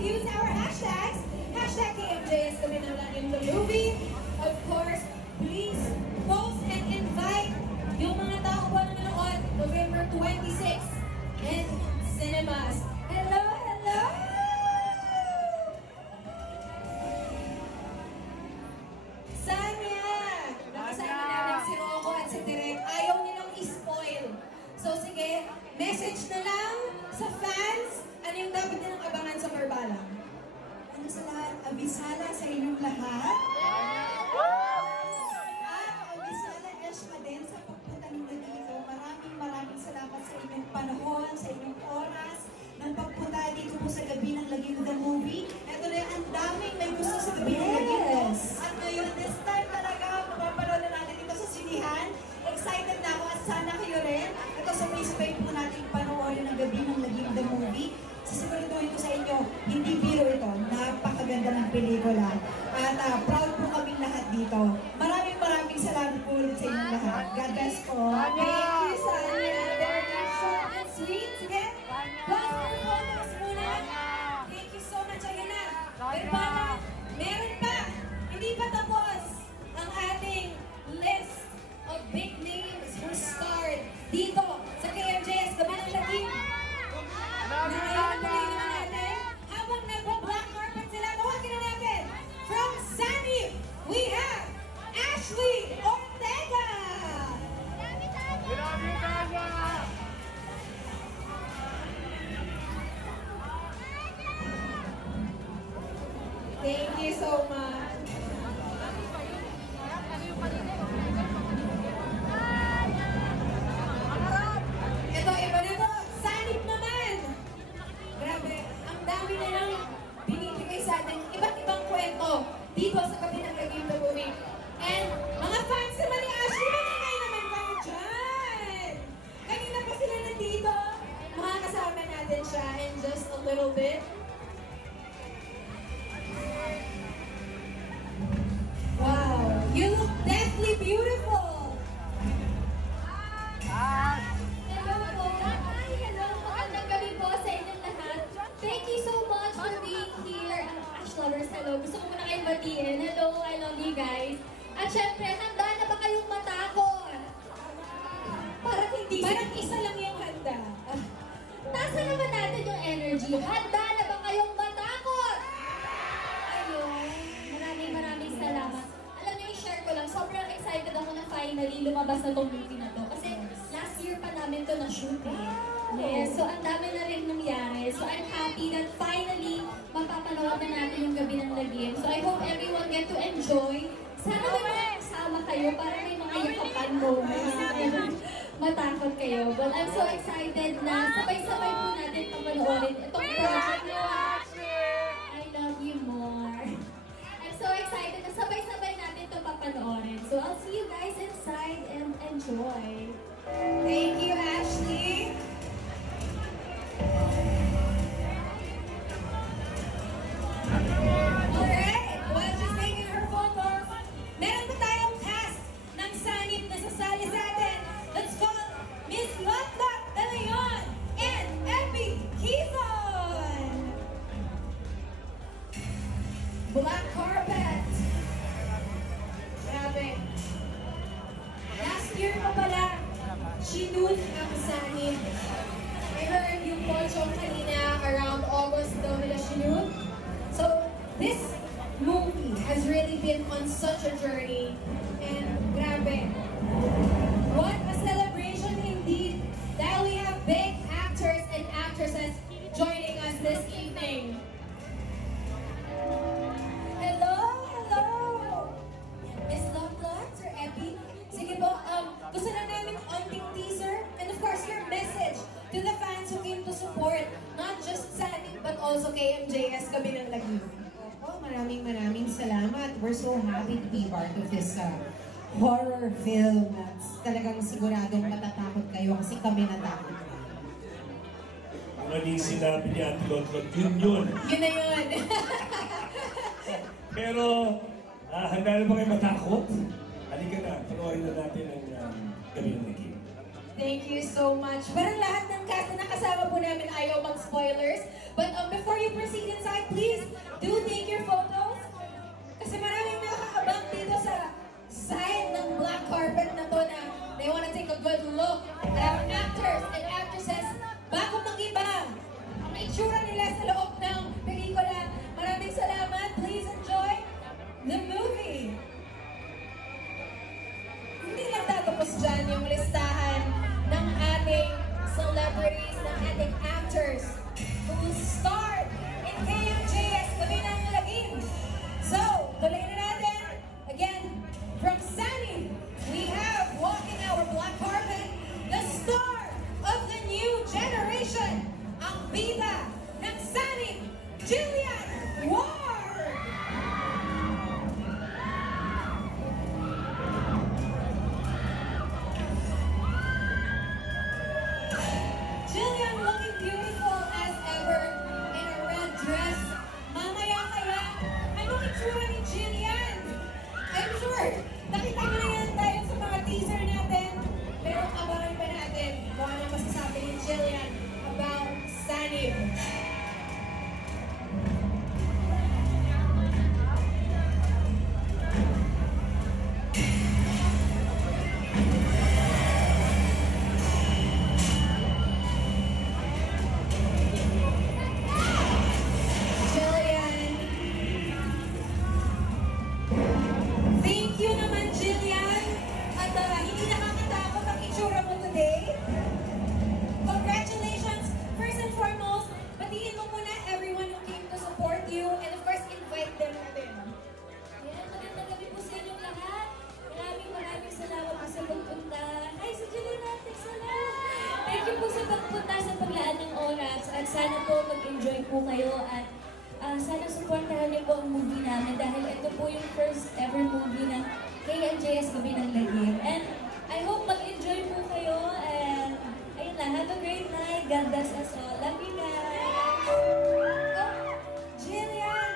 use our hashtags. Hashtag KMJS kami ng Lagim the Movie. Of course, please post and invite yung mga tao po na manood November 26 in cinemas. Hello, hello! Sanya! Nakasama namin si Rocco at si Direk. Ayaw nilang i-spoil. So sige, message na lang sa fans. Ano yung dapat nilang abangan sa Barbalang? Ano sa lahat? Abisala sa inyong lahat. At abisala Eshma din sa pagpunta ninyo dito. Maraming salamat sa inyong panahon, sa inyong oras, ng pagpunta dito po sa Gabi ng Lagim the Movie. Ito na ang daming may gusto sa Gabi ng Lagim. At ngayon, this time talaga, mapapanood na natin dito sa sinihan. Excited na ako at sana kayo rin. Ito sabay-sabay po natin panoorin ang Gabi ng Lagim the Movie. Sisiguraduhin ko sa inyo, hindi biro ito. Napakaganda ng pelikula. At proud po kaming lahat dito. Maraming salamat po ulit sa inyong lahat. God bless po. Thank you, Sanya. Very short and sweet. Sige, pause for photos muna. Thank you so much. Ayun na. Pero meron pa. Hindi pa tapos ang ating list of big names who starred dito sa KMJS Gabi ng Lagim. Ngayon na natin, habang nagpa-black carpet sila, tawagin na natin, from Sanib, we have Ashley Ortega! Thank you so much. Ito, iba na to. Sanib naman! Grabe, ang dami na lang binibigay sa atin. Iba't ibang kwento dito sa Gabi ng Lagim the Movie. And mga fans naman ni Ashley, maningay naman kayo dyan! Kanina pa sila nandito. Makakasama natin siya in just a little bit. Wow, you look deathly beautiful! Hello po! Hello! Magandang gabi po sa inyong lahat. Thank you so much for being here. Ash lovers, hello. Gusto ko muna kayong batiin. Hello, I love you guys. At syempre, handa na ba kayong matakot? Parang hindi. Parang isa lang yung handa. Nasa naman natin yung energy. Handa na ba kayong matakot? Ayun. Maraming salamat. Alam niyo, i-share ko lang. Sobrang excited ako na finally lumabas na tong movie na to. Kasi last year pa namin to na-shoot eh. Yes, so ang dami na rin nangyari. So I'm happy that finally mapapanood na natin yung Gabi ng Lagim. So I hope everyone get to enjoy. Sana may mga kasama kayo para may mga yakapan moments. Matakot kayo. But I'm so excited na sabay-sabay po natin papanoorin itong project nyo. I love you more. I'm so excited na sabay-sabay natin ito papanoorin. So I'll see you guys inside and enjoy. Thank you, Ashley. Alright, while she's taking her photos, meron pa tayong cast ng Sanib na sasali sa atin. Let's call Miss Lotlot De Leon and Epi Kizon! Black carpet! Grabe. Last year pa pala, Shinun ang Sanib. I heard yung pochong kanina around August daw nila Shinun. So, this movie has really been on such a journey. And grabe. What a celebration indeed. Dahil we have big actors and actresses joining us this evening. Hello, hello! Miss Lotlot or Epi? Sige po, gusto na namin onting teaser and of course your message to the fans who came to support not just Sanib but also KMJS Gabi ng Lagim. Oh, maraming salamat. We're so happy to be part of this horror film. Talagang siguradong matatakot kayo kasi kami natakot. Mali sinabi ni Ate Lotlot, yun yun. Yun na yun. Pero, handa na ba kayo matakot? Halika na, panoorin na natin ang Gabi ng Lagim. Thank you so much. Parang lahat ng cast na nakasama po namin ayaw mag-spoilers. But before you proceed inside, please do take your photos. Kasi maraming nakakabang dito sa side ng black carpet na to na they wanna take a good look at our actors and actresses bago mag-iba ang itsura nila sa loob ng pelikula. Maraming salamat. Please enjoy the movie. Hindi lang tatapos dyan yung listahan ng ating celebrities, ng ating actors who will start in KMJS Gabi ng Lagim. So, tuloy na natin. Again, from Sunny, we have walking our black carpet, the star of the new generation, ang bida ng Sunny, Jillian Ward! Jillian looking beautiful as ever in a red dress. Mamaya kaya, anong itsura ni Jillian? I'm sure, nakita nyo na yan tayo sa mga teaser natin. Pero abangan pa natin kung ano masasabi ni Jillian about Sunny. Jillian. Thank you naman, Jillian. At hindi nakakatakot ang itsura mo today. Congratulations. First and foremost, batiin mo muna everyone who came to support you and of course, invite them na din. Ayan, magandang gabi po sa inyong lahat. Maraming salamat po sa pagpunta. Ay, sa Jillian natin, salamat! Thank you po sa pagpunta sa paglaan ng oras. At sana po mag-enjoy po kayo at sana supportahan niyo po ang movie namin dahil ito po yung first ever movie ng KMJS Gabi ng Lagim. And I hope mag-enjoy po kayo and ayun lang, have a great night. God bless us all. Love you guys! Oh, Jillian,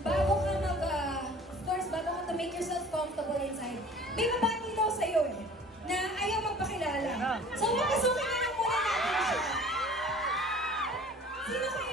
bago ka of course, bago ka to make yourself comfortable inside, may babati daw sa'yo na ayaw magpakilala. So, makasukin na lang muna natin siya. Sino kaya?